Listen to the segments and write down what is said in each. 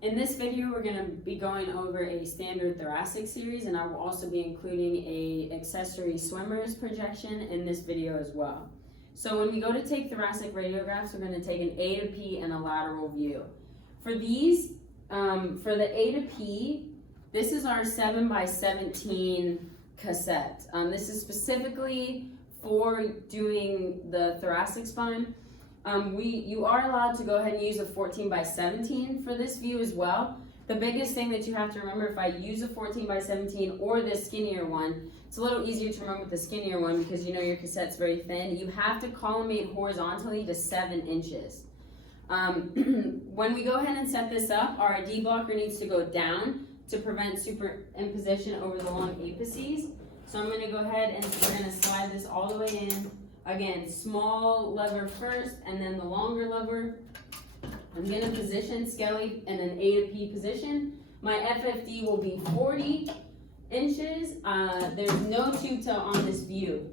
In this video, we're going to be going over a standard thoracic series, and I will also be including a accessory swimmers projection in this video as well. So when we go to take thoracic radiographs, we're going to take an A to P and a lateral view. For these, for the A to P, this is our 7x17 cassette. This is specifically for doing the thoracic spine. You are allowed to go ahead and use a 14x17 for this view as well. The biggest thing that you have to remember, if I use a 14x17 or the skinnier one, it's a little easier to remember with the skinnier one because you know your cassette's very thin. You have to collimate horizontally to 7 inches. When we go ahead and set this up, our ID blocker needs to go down to prevent superimposition over the long apices. So I'm going to go ahead and we're going to slide this all the way in. Again, small lever first and then the longer lever. I'm going to position Skelly in an A to P position. My FFD will be 40 inches. There's no tube toe on this view.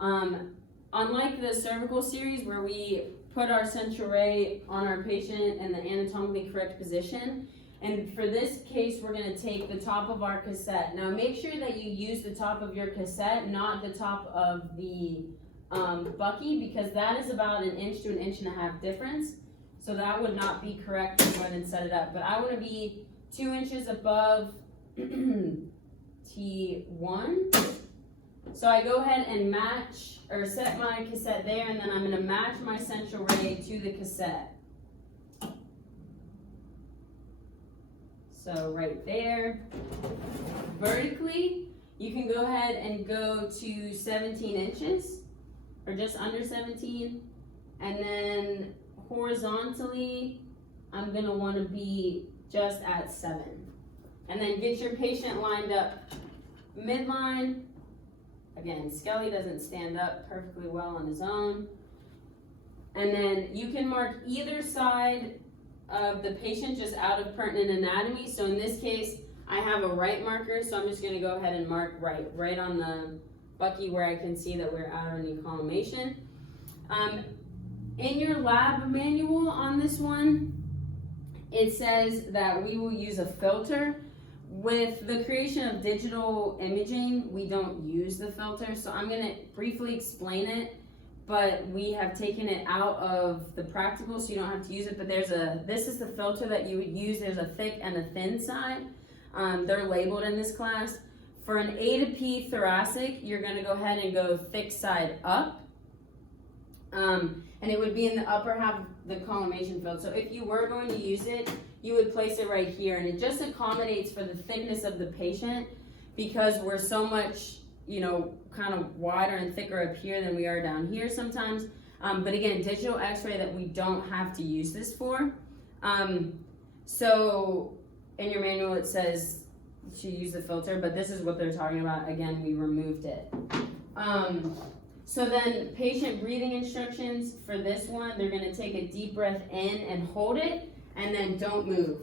Unlike the cervical series where we put our central ray on our patient in the anatomically correct position, and for this case, we're going to take the top of our cassette. Now make sure that you use the top of your cassette, not the top of the bucky, because that is about 1 inch to 1.5 inches difference. So that would not be correct to go ahead and set it up. But I want to be 2 inches above T1. So I go ahead and match or set my cassette there, and then I'm going to match my central ray to the cassette. So right there. Vertically, you can go ahead and go to 17 inches. Or just under 17, and then horizontally, I'm gonna wanna be just at 7. And then get your patient lined up midline. Again, Skelly doesn't stand up perfectly well on his own. And then you can mark either side of the patient just out of pertinent anatomy. So in this case, I have a right marker, so I'm just gonna go ahead and mark right on the bucky where I can see that we're out of any collimation. In your lab manual on this one, it says that we will use a filter. With the creation of digital imaging, we don't use the filter, so I'm going to briefly explain it, but we have taken it out of the practical so you don't have to use it, but this is the filter that you would use. There's a thick and a thin side. They're labeled in this class. For an A to P thoracic, you're going to go ahead and go thick side up. And it would be in the upper half of the collimation field. So if you were going to use it, you would place it right here. And it just accommodates for the thickness of the patient because we're so much, kind of wider and thicker up here than we are down here sometimes. But again, digital x-ray that we don't have to use this for. So in your manual, it says to use the filter, but this is what they're talking about. Again, we removed it. So then patient breathing instructions for this one, they're going to take a deep breath in and hold it and then don't move.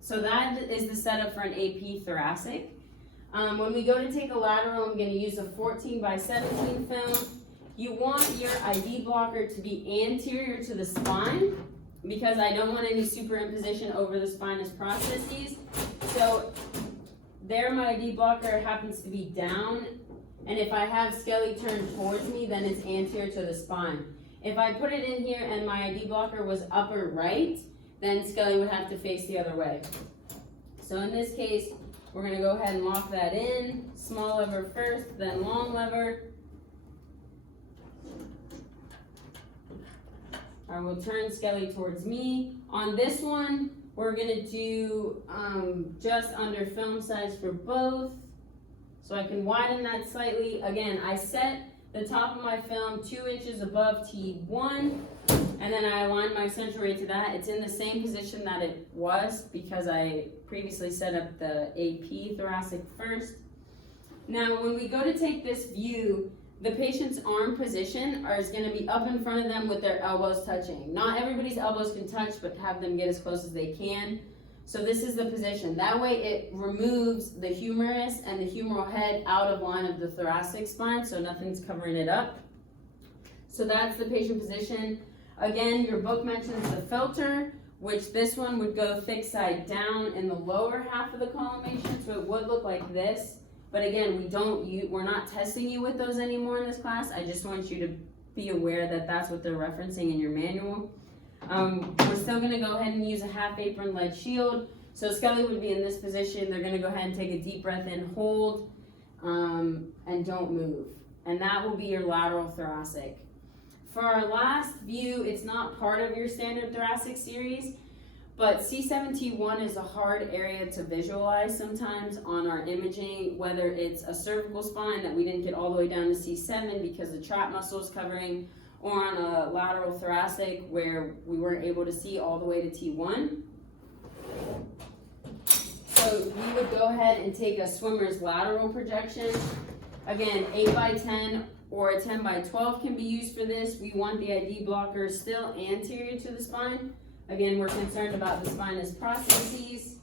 So that is the setup for an AP thoracic. When we go to take a lateral, I'm going to use a 14x17 film. You want your ID blocker to be anterior to the spine because I don't want any superimposition over the spinous processes. So there my ID blocker happens to be down, and if I have Skelly turned towards me, then it's anterior to the spine. If I put it in here and my ID blocker was upper right, then Skelly would have to face the other way. So in this case, we're going to go ahead and lock that in. Small lever first, then long lever. I will turn Skelly towards me. On this one, we're going to do just under film size for both. So I can widen that slightly. Again, I set the top of my film 2 inches above T1, and then I align my central ray to that. It's in the same position that it was because I previously set up the AP thoracic first. Now, when we go to take this view, the patient's arm position is going to be up in front of them with their elbows touching. Not everybody's elbows can touch, but have them get as close as they can. So this is the position. That way it removes the humerus and the humeral head out of line of the thoracic spine, so nothing's covering it up. So that's the patient position. Again, your book mentions the filter. which this one would go thick side down in the lower half of the collimation, so it would look like this. But again, we're not testing you with those anymore in this class. I just want you to be aware that that's what they're referencing in your manual. We're still gonna go ahead and use a half apron lead shield. So Skelly would be in this position. They're gonna go ahead and take a deep breath in, hold, and don't move. And that will be your lateral thoracic. For our last view, it's not part of your standard thoracic series, but C7T1 is a hard area to visualize sometimes on our imaging, whether it's a cervical spine that we didn't get all the way down to C7 because the trap muscle is covering, or on a lateral thoracic where we weren't able to see all the way to T1. So we would go ahead and take a swimmer's lateral projection. Again, 8x10 or a 10x12 can be used for this. We want the ID blocker still anterior to the spine. Again, we're concerned about the spinous processes.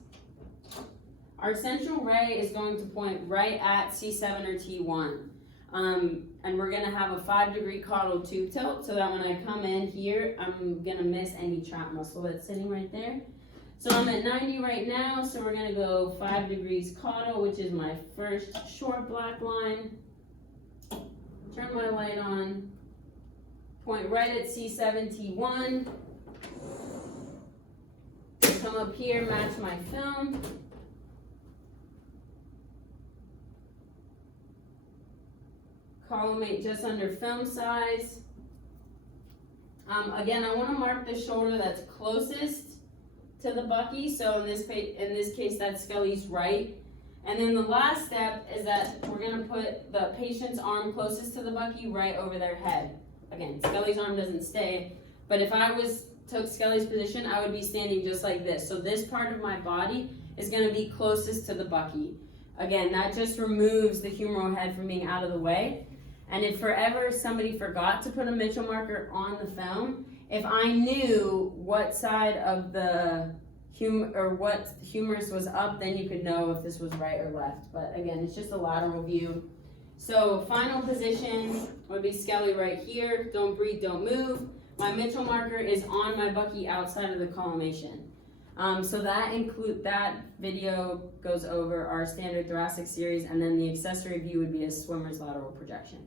Our central ray is going to point right at C7 or T1. And we're gonna have a 5-degree caudal tube tilt so that when I come in here, I'm gonna miss any trap muscle that's sitting right there. So I'm at 90 right now, so we're gonna go 5 degrees caudal, which is my first short black line. Turn my light on, point right at C7T1. Come up here, match my film. Collimate just under film size. Again, I want to mark the shoulder that's closest to the bucky. So in this case, that's Skelly's right. And then the last step is that we're going to put the patient's arm closest to the bucky right over their head. Again, Skelly's arm doesn't stay, but if I took Skelly's position, I would be standing just like this. So this part of my body is going to be closest to the bucky. Again, that just removes the humeral head from being out of the way. And if forever somebody forgot to put a Mitchell marker on the film, if I knew what side of the what humerus was up, then you could know if this was right or left. But again, it's just a lateral view. So final position would be Skelly right here. Don't breathe, don't move. My Mitchell marker is on my bucky outside of the collimation. So that video goes over our standard thoracic series, and then the accessory view would be a swimmer's lateral projection.